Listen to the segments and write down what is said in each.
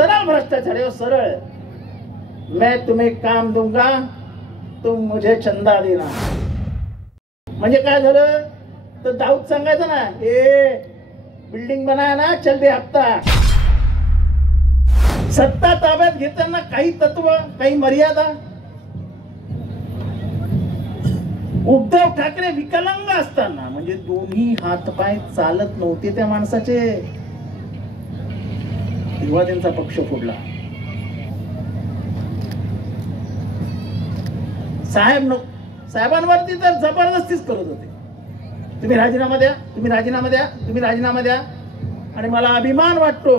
सरळ भ्रष्टाचार है, सरळ। मैं तुम्हें काम दूंगा, तुम मुझे चंदा देना। म्हणजे काय झालं तर दाऊद सांगायचं ना, ए बिल्डिंग बनाया ना, चल दे हप्ता। सत्ता ताब्यात घेताना काही तत्व, काही मर्यादा। उद्धव ठाकरे विकलांग असताना, म्हणजे दोन्ही हातपाय चालत नव्हते त्या माणसाचे, तेव्हा त्यांचा पक्ष फोडला। साहेबांवरती तर जबरदस्तीच करत होते, तुम्ही राजीनामा द्या, तुम्ही राजीनामा द्या, तुम्ही राजीनामा द्या। आणि मला अभिमान वाटतो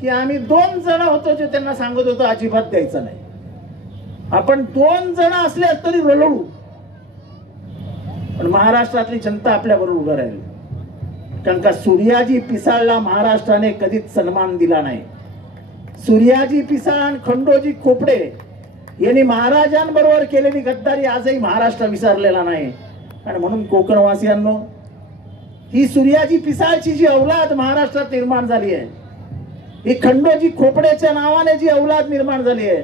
की आम्ही 2 जण होतो जे त्यांना सांगत होतो अजिबात द्यायचं नाही। आपण 2 जण असले तरी रलवू, पण महाराष्ट्रातली जनता आपल्या बरोबर उभं राहील। कारण का सूर्याजी पिसाळला महाराष्ट्राने कधीच सन्मान दिला नाही। सूर्याजी पिसाळ, खंडोजी खोपडे यांनी महाराजांबरोबर केलेली गद्दारी आजही महाराष्ट्र विसरलेला नाही। आणि म्हणून कोकणवासियांनो, ही सूर्याजी पिसाळची जी औलाद महाराष्ट्रात निर्माण झाली आहे, ही खंडोजी खोपडेच्या नावाने जी औलाद निर्माण झाली आहे,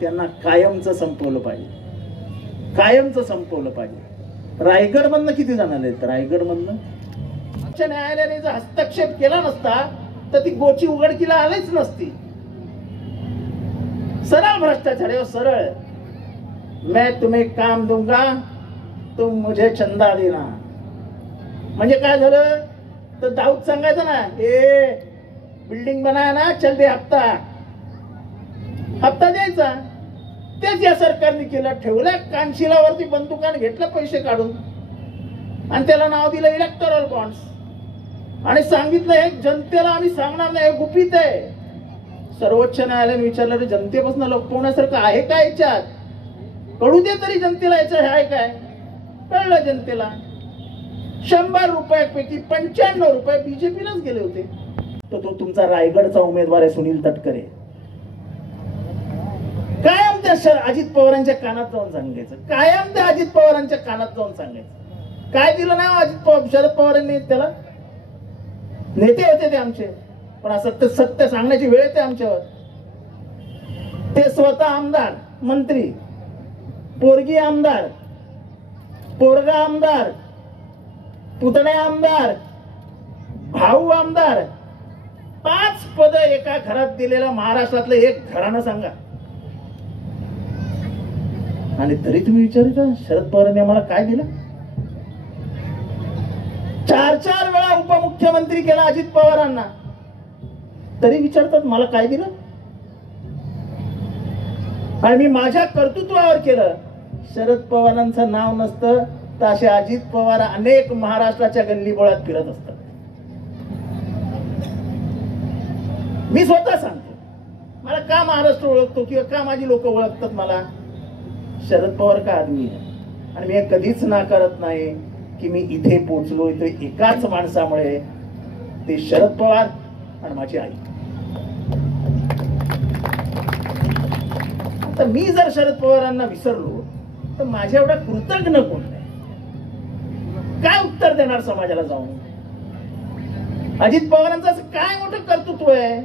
त्यांना कायमचं संपवलं पाहिजे, कायमचं संपवलं पाहिजे। रायगड मधनं किती जण आले? रायगड मधनं उच्च न्यायालयाने जर हस्तक्षेप केला नसता तर ती गोची उघडकीला आलीच नसती। सरळ भ्रष्टाचार है, सरळ। मैं तुम्हें काम दूंगा, तुम मुझे चंदा देना। म्हणजे काय झालं तर दाऊद सांगायचं ना, ए बिल्डिंग बनाया ना, चल दे हप्ता। हप्ता द्यायचा। तेच या सरकारने केलं। ठेवल्या कानशिलावरती बंदुकान, घेतलं पैसे काढून आणि त्याला नाव दिलं इलेक्टोरल बॉन्ड्स आणि सांगितलं हे जनतेला आम्ही सांगणार नाही, हे गुपित आहे। सर्वोच्च न्यायालयाने विचारलं रे जनतेपासून लपवण्यासारखं आहे काय याच्यात? कळू दे तरी जनतेला याचं आहे काय? कळलं जनतेला। 100 रुपयापैकी 95 रुपये बीजेपीलाच गेले होते। तो तुमचा रायगडचा उमेदवार आहे सुनील तटकरे। कायम त्या अजित पवारांच्या कानात जाऊन सांगायचं, कायम त्या अजित पवारांच्या कानात जाऊन सांगायचं। काय दिलं ना अजित पवार, शरद पवारांनी त्याला? नेते होते ते आमचे, पण असं सत्य सांगण्याची वेळ येते आमच्यावर। ते स्वतः आमदार, मंत्री, पोरगी आमदार, पोरगा आमदार, पुतणे आमदार, भाऊ आमदार, 5 पद एका घरात दिलेला महाराष्ट्रातलं एक घराणं सांगा। आणि तरी तुम्ही विचारता शरद पवारांनी आम्हाला काय दिलं? 4 वेळा उपमुख्यमंत्री केला अजित पवारांना, तरी विचारतात मला काय दिलं? आणि मी माझ्या कर्तृत्वावर केलं। शरद पवारांचं नाव नसतं तर असे अजित पवार अनेक महाराष्ट्राच्या गल्लीबोळात फिरत असतात। मी स्वतः सांगतो, मला का महाराष्ट्र ओळखतो किंवा का माझी लोक ओळखतात मला? शरद पवार का आदमी आहे। आणि मी कधीच नाकारत नाही की मी इथे पोहोचलो इथे एकाच माणसामुळे, ते शरद पवार आणि माझी आई। तर मी जर शरद पवारांना विसरलो तर माझ्या एवढा कृतज्ञ कोण नाही? काय उत्तर देणार समाजाला जाऊन? अजित पवारांचं असं काय मोठं कर्तृत्व आहे?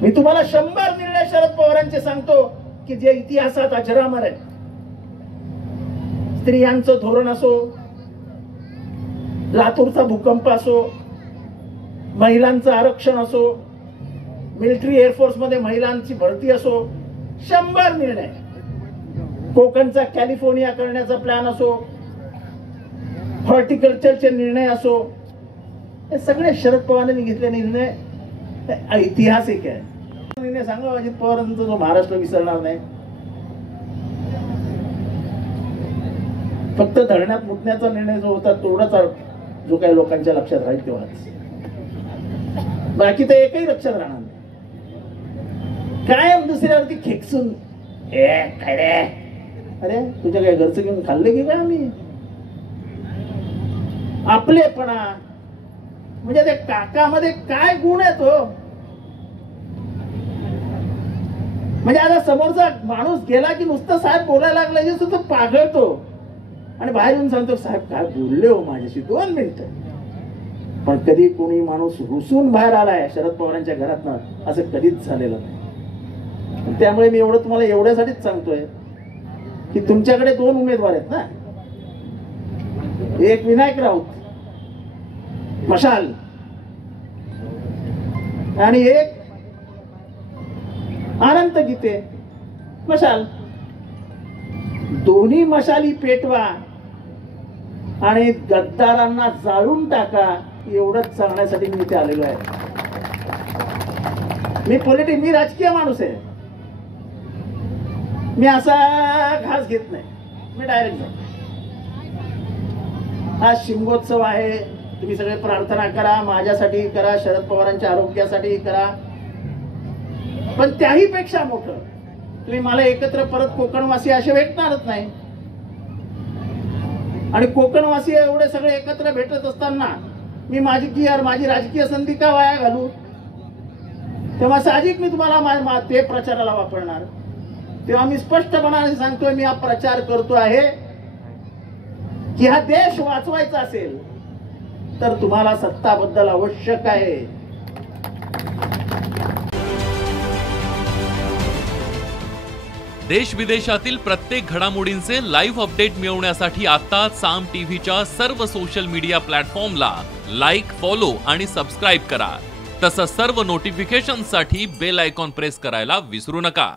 मी तुम्हाला 100 निर्णय शरद पवारांचे सांगतो की जे इतिहासात अजरामर आहे। स्त्रियांचं धोरण असो, लातूरचा भूकंप असो, महिलांचं आरक्षण असो, मिलिटरी एअरफोर्स मध्ये महिलांची भरती असो, 100 निर्णय। कोकणचा कॅलिफोर्निया करण्याचा प्लॅन असो, हॉर्टिकल्चरचे निर्णय असो, हे सगळे शरद पवारांनी घेतलेले निर्णय ऐतिहासिक आहे। निर्णय सांगा अजित पवारांचा जो महाराष्ट्र विसरणार नाही। फक्त धरण्यात मुतण्याचा निर्णय जो होता तेवढाच जो काही लोकांच्या लक्षात राहील तेव्हाच, बाकी तर एकही लक्षात राहणार नाही। कायम दुसऱ्यावरती खेकसून अरे तुझ्या काय घरचं घेऊन खाल्ले की काय आम्ही? आपलेपणा म्हणजे त्या काकामध्ये काय गुण आहे तो? म्हणजे आता समोरचा माणूस गेला की नुसतं साहेब बोलायला लागला की तो पागळतो आणि बाहेर येऊन सांगतो साहेब काय बोलले हो माझ्याशी 2 मिनिटं। पण कधी कोणी माणूस रुसून बाहेर आलाय शरद पवारांच्या घरातनं असं कधीच झालेलं नाही. त्यामुळे मी एवढं तुम्हाला एवढ्यासाठीच सांगतोय की तुमच्याकडे 2 उमेदवार आहेत ना, एक विनायक राऊत मशाल आणि एक अनंत गीते मशाल. दोन्ही मशाली पेटवा आणि गद्दारांना जाळून टाका एवढंच सांगण्यासाठी मी इथे आलेलो आहे. मी राजकीय माणूस आहे. मी असा घास घेत नाही, मी डायरेक्ट जातो. आज शिमगोत्सव आहे, तुम्ही सगळे प्रार्थना करा, माझ्यासाठी करा, शरद पवारांच्या आरोग्यासाठी करा, पण त्याही पेक्षा मोठं तुम्ही मला एकत्र परत कोकणवासी असे भेटणारच नाही. आणि कोकणवासी एवढे सगळे एकत्र भेटत असताना मी माझी राजकीय संधी का वाया घालू? तेव्हा साहजिक मी तुम्हाला ते प्रचाराला वापरणार. तेव्हा मी स्पष्टपणाने सांगतोय, मी हा प्रचार करतो आहे की हा देश वाचवायचा असेल तर तुम्हाला सत्ताबद्दल आवश्यक आहे. देश विदेशातील प्रत्येक घडामोडींचे लाईव्ह अपडेट मिळवण्यासाठी आता साम टीव्हीच्या सर्व सोशल मीडिया प्लॅटफॉर्मला लाईक, फॉलो आणि सबस्क्राईब करा. तसंच सर्व नोटिफिकेशनसाठी बेल आयकॉन प्रेस करायला विसरू नका.